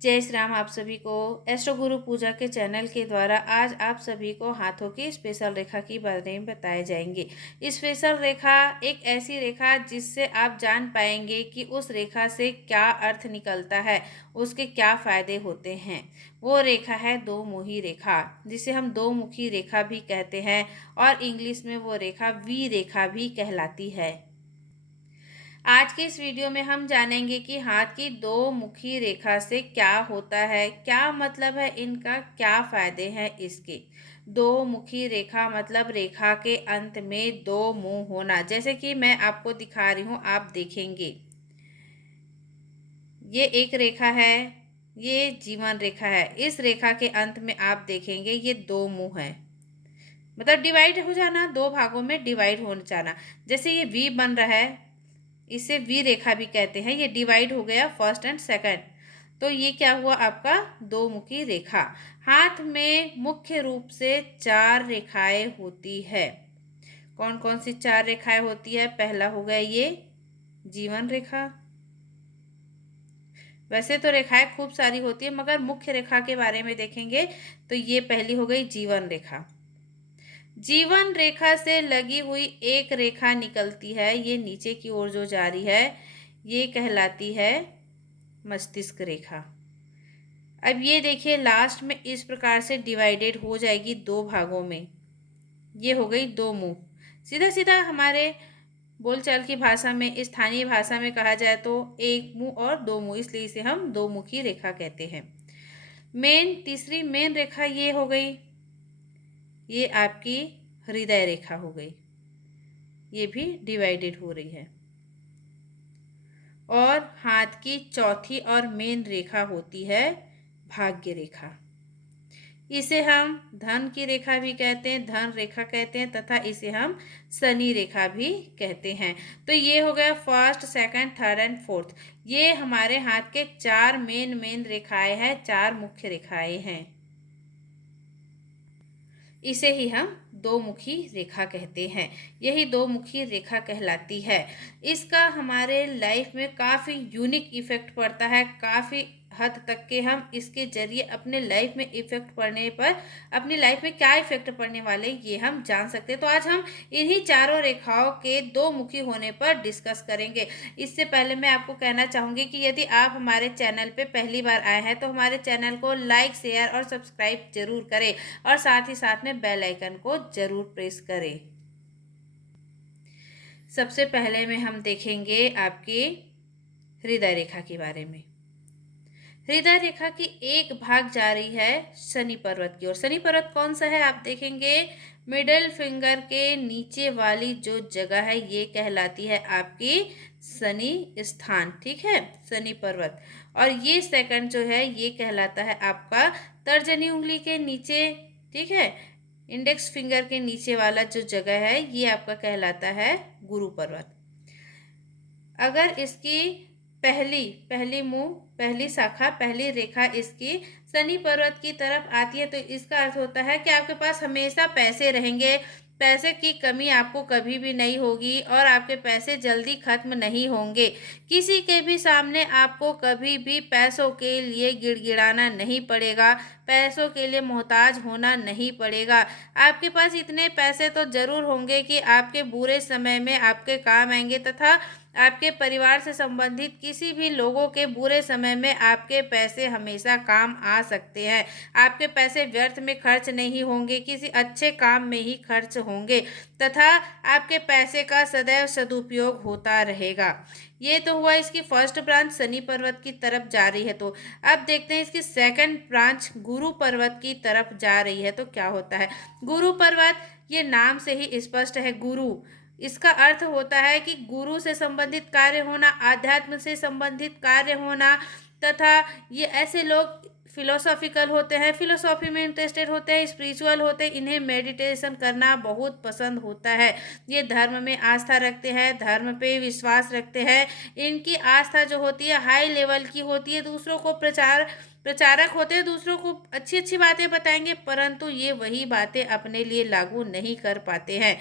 जय श्री राम। आप सभी को एस्ट्रो गुरु पूजा के चैनल के द्वारा आज आप सभी को हाथों की स्पेशल रेखा के बारे में बताए जाएंगे। स्पेशल रेखा एक ऐसी रेखा जिससे आप जान पाएंगे कि उस रेखा से क्या अर्थ निकलता है, उसके क्या फायदे होते हैं। वो रेखा है दो मुखी रेखा, जिसे हम दो मुखी रेखा भी कहते हैं और इंग्लिश में वो रेखा वी रेखा भी कहलाती है। आज के इस वीडियो में हम जानेंगे कि हाथ की दो मुखी रेखा से क्या होता है, क्या मतलब है इनका, क्या फायदे हैं इसके। दो मुखी रेखा मतलब रेखा के अंत में दो मुंह होना। जैसे कि मैं आपको दिखा रही हूँ, आप देखेंगे ये एक रेखा है, ये जीवन रेखा है। इस रेखा के अंत में आप देखेंगे ये दो मुंह है, मतलब डिवाइड हो जाना, दो भागों में डिवाइड हो जाना। जैसे ये वी बन रहा है, इसे वी रेखा भी कहते हैं। ये डिवाइड हो गया फर्स्ट एंड सेकंड, तो ये क्या हुआ आपका दो मुखी रेखा। हाथ में मुख्य रूप से चार रेखाएं होती है। कौन कौन सी चार रेखाएं होती है? पहला हो गया ये जीवन रेखा। वैसे तो रेखाएं खूब सारी होती है, मगर मुख्य रेखा के बारे में देखेंगे तो ये पहली हो गई जीवन रेखा। जीवन रेखा से लगी हुई एक रेखा निकलती है, ये नीचे की ओर जो जा रही है, ये कहलाती है मस्तिष्क रेखा। अब ये देखिए लास्ट में इस प्रकार से डिवाइडेड हो जाएगी दो भागों में। ये हो गई दो मुंह। सीधा सीधा हमारे बोलचाल की भाषा में, स्थानीय भाषा में कहा जाए तो एक मुंह और दो मुंह, इसलिए इसे हम दो मुखी रेखा कहते हैं। तीसरी मेन रेखा ये हो गई, ये आपकी हृदय रेखा हो गई। ये भी डिवाइडेड हो रही है। और हाथ की चौथी और मेन रेखा होती है भाग्य रेखा। इसे हम धन की रेखा भी कहते हैं, धन रेखा कहते हैं, तथा इसे हम शनि रेखा भी कहते हैं। तो ये हो गया first, second, third and fourth. ये हमारे हाथ के चार मेन रेखाएं हैं, चार मुख्य रेखाएं हैं। इसे ही हम दो मुखी रेखा कहते हैं। यही दो मुखी रेखा कहलाती है। इसका हमारे लाइफ में काफ़ी यूनिक इफेक्ट पड़ता है। काफ़ी हद तक के हम इसके जरिए अपने लाइफ में इफेक्ट पड़ने पर, अपनी लाइफ में क्या इफेक्ट पड़ने वाले ये हम जान सकते हैं। तो आज हम इन्हीं चारों रेखाओं के दो मुखी होने पर डिस्कस करेंगे। इससे पहले मैं आपको कहना चाहूँगी कि यदि आप हमारे चैनल पे पहली बार आए हैं तो हमारे चैनल को लाइक, शेयर और सब्सक्राइब जरूर करें, और साथ ही साथ में बेल आइकन को जरूर प्रेस करें। सबसे पहले में हम देखेंगे आपकी हृदय रेखा के बारे में। हृदय रेखा की एक भाग जा रही है शनि पर्वत की ओर। शनि पर्वत कौन सा है आप देखेंगे, मिडिल फिंगर के नीचे वाली जो जगह है ये कहलाती है आपकी शनि स्थान। ठीक है, शनि पर्वत। और ये सेकंड जो है ये कहलाता है आपका तर्जनी उंगली के नीचे। ठीक है, इंडेक्स फिंगर के नीचे वाला जो जगह है ये आपका कहलाता है गुरु पर्वत। अगर इसकी पहली पहली मुंह, पहली शाखा, पहली रेखा इसकी शनि पर्वत की तरफ आती है तो इसका अर्थ होता है कि आपके पास हमेशा पैसे रहेंगे, पैसे की कमी आपको कभी भी नहीं होगी और आपके पैसे जल्दी खत्म नहीं होंगे। किसी के भी सामने आपको कभी भी पैसों के लिए गिड़गिड़ाना नहीं पड़ेगा, पैसों के लिए मोहताज होना नहीं पड़ेगा। आपके पास इतने पैसे तो जरूर होंगे कि आपके बुरे समय में आपके काम आएंगे, तथा आपके परिवार से संबंधित किसी भी लोगों के बुरे समय में आपके पैसे हमेशा काम आ सकते हैं। आपके पैसे व्यर्थ में खर्च नहीं होंगे, किसी अच्छे काम में ही खर्च होंगे, तथा आपके पैसे का सदैव सदुपयोग होता रहेगा। ये तो हुआ इसकी फर्स्ट ब्रांच शनि पर्वत की तरफ जा रही है। तो अब देखते हैं इसकी सेकंड ब्रांच गुरु पर्वत की तरफ जा रही है तो क्या होता है। गुरु पर्वत, ये नाम से ही स्पष्ट है, गुरु, इसका अर्थ होता है कि गुरु से संबंधित कार्य होना, आध्यात्म से संबंधित कार्य होना, तथा ये ऐसे लोग फिलोसॉफिकल होते हैं, फिलोसॉफी में इंटरेस्टेड होते हैं, स्पिरिचुअल होते हैं, इन्हें मेडिटेशन करना बहुत पसंद होता है। ये धर्म में आस्था रखते हैं, धर्म पे विश्वास रखते हैं। इनकी आस्था जो होती है हाई लेवल की होती है, दूसरों को प्रचारक होते हैं, दूसरों को अच्छी अच्छी बातें बताएंगे, परंतु ये वही बातें अपने लिए लागू नहीं कर पाते हैं।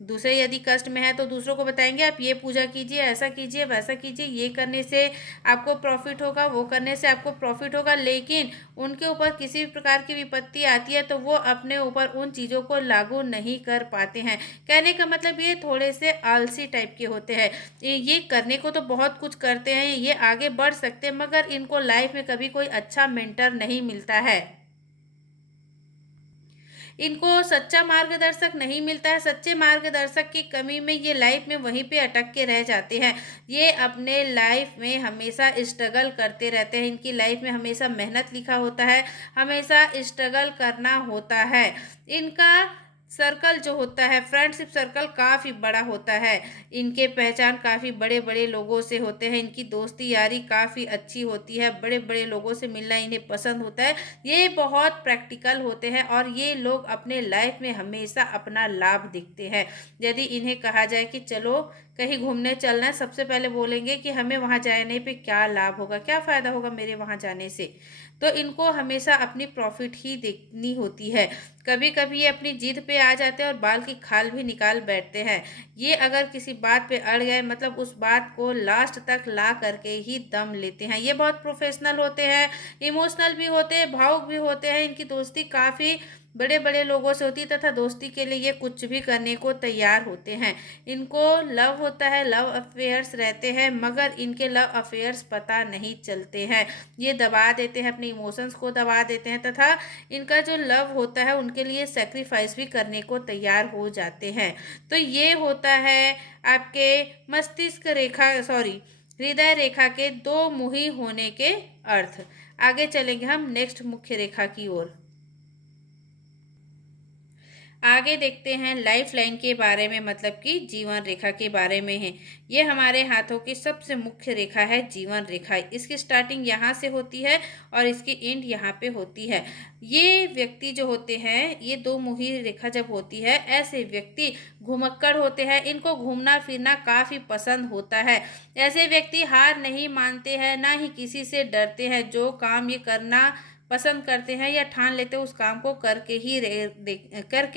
दूसरे यदि कष्ट में है तो दूसरों को बताएंगे आप ये पूजा कीजिए, ऐसा कीजिए, वैसा कीजिए, ये करने से आपको प्रॉफिट होगा, वो करने से आपको प्रॉफिट होगा। लेकिन उनके ऊपर किसी भी प्रकार की विपत्ति आती है तो वो अपने ऊपर उन चीज़ों को लागू नहीं कर पाते हैं। कहने का मतलब ये थोड़े से आलसी टाइप के होते हैं। ये करने को तो बहुत कुछ करते हैं, ये आगे बढ़ सकते हैं, मगर इनको लाइफ में कभी कोई अच्छा मेंटर नहीं मिलता है। इनको सच्चा मार्गदर्शक नहीं मिलता है। सच्चे मार्गदर्शक की कमी में ये लाइफ में वहीं पे अटक के रह जाते हैं। ये अपने लाइफ में हमेशा स्ट्रगल करते रहते हैं। इनकी लाइफ में हमेशा मेहनत लिखा होता है, हमेशा स्ट्रगल करना होता है। इनका सर्कल जो होता है, फ्रेंडशिप सर्कल काफ़ी बड़ा होता है। इनके पहचान काफ़ी बड़े बड़े लोगों से होते हैं। इनकी दोस्ती यारी काफ़ी अच्छी होती है। बड़े बड़े लोगों से मिलना इन्हें पसंद होता है। ये बहुत प्रैक्टिकल होते हैं और ये लोग अपने लाइफ में हमेशा अपना लाभ देखते हैं। यदि इन्हें कहा जाए कि चलो कहीं घूमने चलना है, सबसे पहले बोलेंगे कि हमें वहाँ जाने पे क्या लाभ होगा, क्या फ़ायदा होगा मेरे वहाँ जाने से। तो इनको हमेशा अपनी प्रॉफिट ही देखनी होती है। कभी कभी ये अपनी जिद पे आ जाते हैं और बाल की खाल भी निकाल बैठते हैं। ये अगर किसी बात पे अड़ गए मतलब उस बात को लास्ट तक ला करके ही दम लेते हैं। ये बहुत प्रोफेशनल होते हैं, इमोशनल भी होते हैं, भावुक भी होते हैं। इनकी दोस्ती काफ़ी बड़े बड़े लोगों से होती है तथा दोस्ती के लिए ये कुछ भी करने को तैयार होते हैं। इनको लव होता है, लव अफेयर्स रहते हैं, मगर इनके लव अफेयर्स पता नहीं चलते हैं। ये दबा देते हैं, अपने इमोशंस को दबा देते हैं तथा इनका जो लव होता है उनके लिए सेक्रीफाइस भी करने को तैयार हो जाते हैं। तो ये होता है आपके मस्तिष्क रेखा सॉरी हृदय रेखा के दो मुही होने के अर्थ। आगे चलेंगे हम नेक्स्ट मुख्य रेखा की ओर। आगे देखते हैं लाइफ लाइन के बारे में, मतलब कि जीवन रेखा के बारे में है। ये हमारे हाथों की सबसे मुख्य रेखा है जीवन रेखा। इसकी स्टार्टिंग यहाँ से होती है और इसकी एंड यहाँ पे होती है। ये व्यक्ति जो होते हैं, ये दो मुही रेखा जब होती है, ऐसे व्यक्ति घुमक्कड़ होते हैं। इनको घूमना फिरना काफ़ी पसंद होता है। ऐसे व्यक्ति हार नहीं मानते हैं, ना ही किसी से डरते हैं। जो काम ये करना पसंद करते हैं या ठान लेते हैं उस काम को करके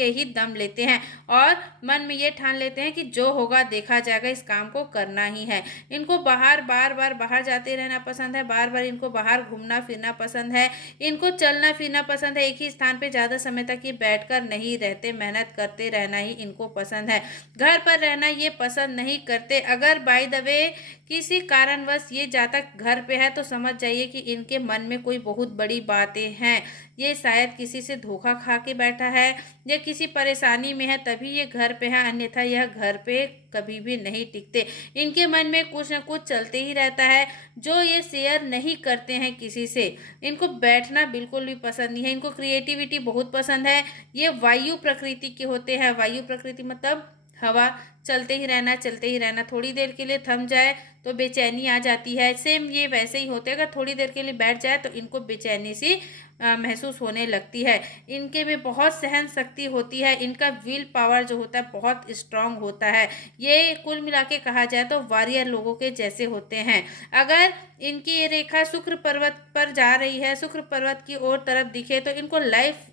ही दम लेते हैं और मन में ये ठान लेते हैं कि जो होगा देखा जाएगा, इस काम को करना ही है। इनको बाहर बार बार बाहर जाते रहना पसंद है, बार बार इनको बाहर घूमना फिरना पसंद है। इनको चलना फिरना पसंद है। एक ही स्थान पे ज़्यादा समय तक ये बैठकर नहीं रहते, मेहनत करते रहना ही इनको पसंद है। घर पर रहना ये पसंद नहीं करते। अगर बाय द वे किसी कारणवश ये जातक घर पे है तो समझ जाइए कि इनके मन में कोई बहुत बड़ी बातें हैं। ये शायद किसी से धोखा खा के बैठा है या किसी परेशानी में है तभी ये घर पे है, अन्यथा यह घर पे कभी भी नहीं टिकते। इनके मन में कुछ न कुछ चलते ही रहता है जो ये शेयर नहीं करते हैं किसी से। इनको बैठना बिल्कुल भी पसंद नहीं है। इनको क्रिएटिविटी बहुत पसंद है। ये वायु प्रकृति के होते हैं। वायु प्रकृति मतलब हवा, चलते ही रहना चलते ही रहना। थोड़ी देर के लिए थम जाए तो बेचैनी आ जाती है। सेम ये वैसे ही होते हैं। अगर थोड़ी देर के लिए बैठ जाए तो इनको बेचैनी सी महसूस होने लगती है। इनके में बहुत सहन शक्ति होती है। इनका विल पावर जो होता है बहुत स्ट्रांग होता है। ये कुल मिला के कहा जाए तो वॉरियर लोगों के जैसे होते हैं। अगर इनकी ये रेखा शुक्र पर्वत पर जा रही है, शुक्र पर्वत की ओर तरफ दिखे तो इनको लाइफ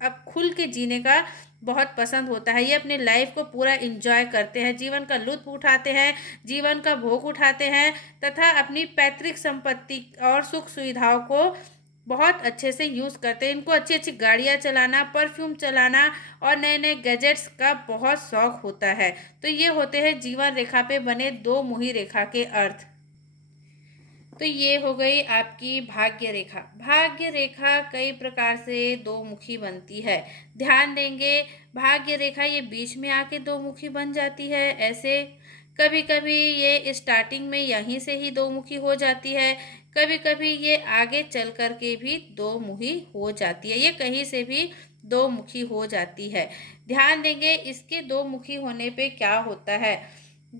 अब खुल के जीने का बहुत पसंद होता है। ये अपने लाइफ को पूरा एंजॉय करते हैं, जीवन का लुत्फ उठाते हैं, जीवन का भोग उठाते हैं तथा अपनी पैतृक संपत्ति और सुख सुविधाओं को बहुत अच्छे से यूज़ करते हैं। इनको अच्छी अच्छी गाड़ियाँ चलाना, परफ्यूम चलाना और नए नए गैजेट्स का बहुत शौक होता है। तो ये होते हैं जीवन रेखा पे बने दो मुही रेखा के अर्थ। तो ये हो गई आपकी भाग्य रेखा। भाग्य रेखा कई प्रकार से दो मुखी बनती है। ध्यान देंगे भाग्य रेखा ये बीच में आके दो मुखी बन जाती है। ऐसे कभी कभी ये स्टार्टिंग में यहीं से ही दो मुखी हो जाती है, कभी कभी ये आगे चल कर के भी दो मुखी हो जाती है। ये कहीं से भी दो मुखी हो जाती है। ध्यान देंगे इसके दो मुखी होने पे क्या होता है।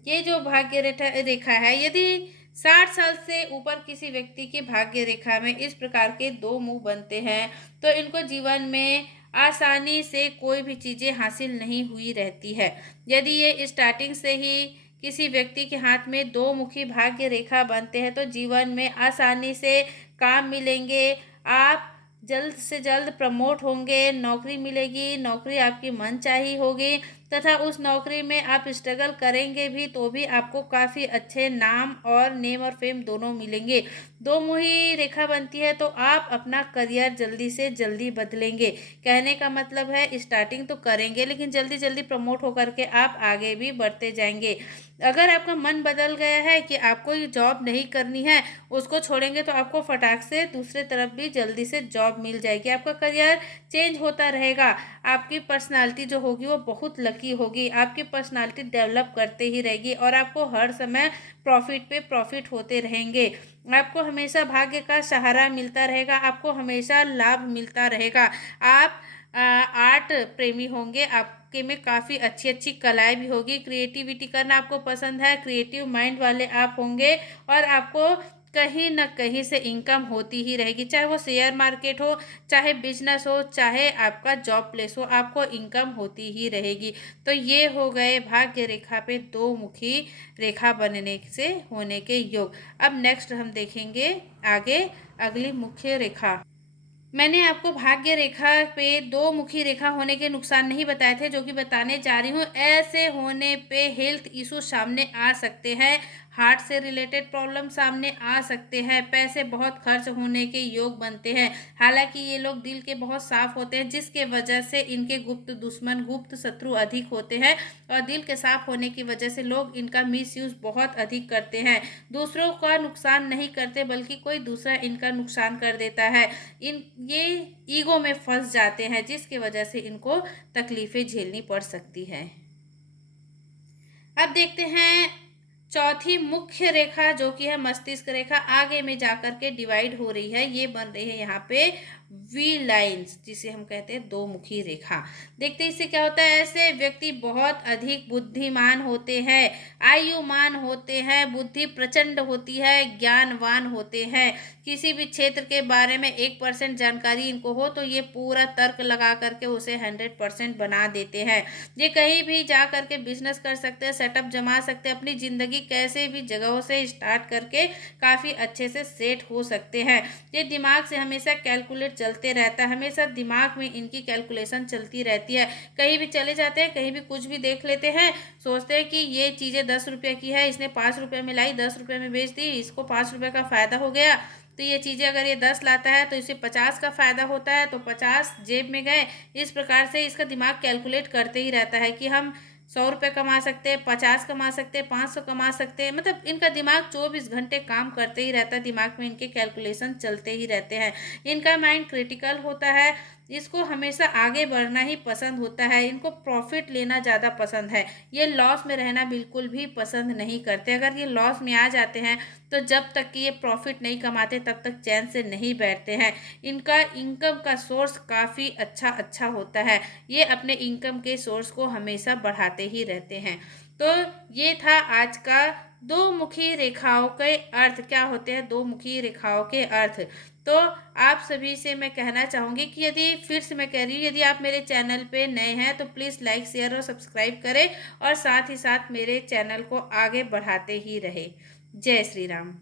ये जो भाग्य रेखा है, यदि 60 साल से ऊपर किसी व्यक्ति की भाग्य रेखा में इस प्रकार के दो मुंह बनते हैं तो इनको जीवन में आसानी से कोई भी चीज़ें हासिल नहीं हुई रहती है। यदि ये स्टार्टिंग से ही किसी व्यक्ति के हाथ में दो मुखी भाग्य रेखा बनते हैं तो जीवन में आसानी से काम मिलेंगे। आप जल्द से जल्द प्रमोट होंगे, नौकरी मिलेगी, नौकरी आपकी मनचाही होगी। तथा उस नौकरी में आप स्ट्रगल करेंगे भी तो भी आपको काफ़ी अच्छे नाम और नेम और फेम दोनों मिलेंगे। दो मुही रेखा बनती है तो आप अपना करियर जल्दी से जल्दी बदलेंगे। कहने का मतलब है स्टार्टिंग तो करेंगे लेकिन जल्दी जल्दी प्रमोट होकर के आप आगे भी बढ़ते जाएंगे। अगर आपका मन बदल गया है कि आपको ये जॉब नहीं करनी है, उसको छोड़ेंगे तो आपको फटाक से दूसरे तरफ भी जल्दी से जॉब मिल जाएगी। आपका करियर चेंज होता रहेगा। आपकी पर्सनालिटी जो होगी वो बहुत लकी होगी। आपकी पर्सनालिटी डेवलप करते ही रहेगी और आपको हर समय प्रॉफिट पे प्रॉफिट होते रहेंगे। आपको हमेशा भाग्य का सहारा मिलता रहेगा। आपको हमेशा लाभ मिलता रहेगा। आप आर्ट प्रेमी होंगे। आपके में काफ़ी अच्छी अच्छी कलाएं भी होगी। क्रिएटिविटी करना आपको पसंद है। क्रिएटिव माइंड वाले आप होंगे और आपको कहीं ना कहीं से इनकम होती ही रहेगी। चाहे वो शेयर मार्केट हो, चाहे बिजनेस हो, चाहे आपका जॉब प्लेस हो, आपको इनकम होती ही रहेगी। तो ये हो गए भाग्य रेखा पे दो मुखी रेखा बनने से होने के योग। अब नेक्स्ट हम देखेंगे आगे अगली मुख्य रेखा। मैंने आपको भाग्य रेखा पे दो मुखी रेखा होने के नुकसान नहीं बताए थे, जो कि बताने जा रही हूँ। ऐसे होने पे हेल्थ इशू सामने आ सकते हैं, हार्ट से रिलेटेड प्रॉब्लम सामने आ सकते हैं, पैसे बहुत खर्च होने के योग बनते हैं। हालांकि ये लोग दिल के बहुत साफ होते हैं, जिसके वजह से इनके गुप्त दुश्मन, गुप्त शत्रु अधिक होते हैं और दिल के साफ होने की वजह से लोग इनका मिसयूज बहुत अधिक करते हैं। दूसरों का नुकसान नहीं करते बल्कि कोई दूसरा इनका नुकसान कर देता है। ये ईगो में फंस जाते हैं, जिसकी वजह से इनको तकलीफें झेलनी पड़ सकती है। अब देखते हैं चौथी मुख्य रेखा जो कि है मस्तिष्क रेखा। आगे में जाकर के डिवाइड हो रही है, ये बन रही है यहाँ पे वी लाइन्स, जिसे हम कहते हैं दो मुखी रेखा। देखते हैं इससे क्या होता है। ऐसे व्यक्ति बहुत अधिक बुद्धिमान होते हैं, आयुमान होते हैं, बुद्धि प्रचंड होती है, ज्ञानवान होते हैं। किसी भी क्षेत्र के बारे में 1% जानकारी इनको हो तो ये पूरा तर्क लगा करके उसे 100% बना देते हैं। ये कहीं भी जा करके बिजनेस कर सकते हैं, सेटअप जमा सकते हैं, अपनी ज़िंदगी कैसे भी जगहों से स्टार्ट करके काफ़ी अच्छे से सेट हो सकते हैं। ये दिमाग से हमेशा कैलकुलेट चलते रहता है, हमेशा दिमाग में इनकी कैलकुलेशन चलती रहती है। कहीं भी चले जाते हैं, कहीं भी कुछ भी देख लेते हैं, सोचते हैं कि ये चीज़ें 10 रुपये की है, इसने 5 रुपये में लाई, 10 रुपये में बेच दी, इसको 5 रुपये का फ़ायदा हो गया। तो ये चीज़ें अगर ये 10 लाता है तो इसे 50 का फ़ायदा होता है, तो 50 जेब में गए। इस प्रकार से इसका दिमाग कैलकुलेट करते ही रहता है कि हम 100 रुपये कमा सकते हैं, 50 कमा सकते हैं, 500 कमा सकते हैं। मतलब इनका दिमाग 24 घंटे काम करते ही रहता है, दिमाग में इनके कैलकुलेशन चलते ही रहते हैं। इनका माइंड क्रिटिकल होता है, इसको हमेशा आगे बढ़ना ही पसंद होता है, इनको प्रॉफिट लेना ज़्यादा पसंद है। ये लॉस में रहना बिल्कुल भी पसंद नहीं करते। अगर ये लॉस में आ जाते हैं तो जब तक कि ये प्रॉफिट नहीं कमाते तब तक चैन से नहीं बैठते हैं। इनका इनकम का सोर्स काफ़ी अच्छा होता है, ये अपने इनकम के सोर्स को हमेशा बढ़ाते ही रहते हैं। तो ये था आज का दो मुखी रेखाओं के अर्थ। क्या होते हैं दो मुखी रेखाओं के अर्थ? तो आप सभी से मैं कहना चाहूँगी कि यदि फिर से मैं कह रही हूँ, यदि आप मेरे चैनल पे नए हैं तो प्लीज़ लाइक, शेयर और सब्सक्राइब करें और साथ ही साथ मेरे चैनल को आगे बढ़ाते ही रहे। जय श्री राम।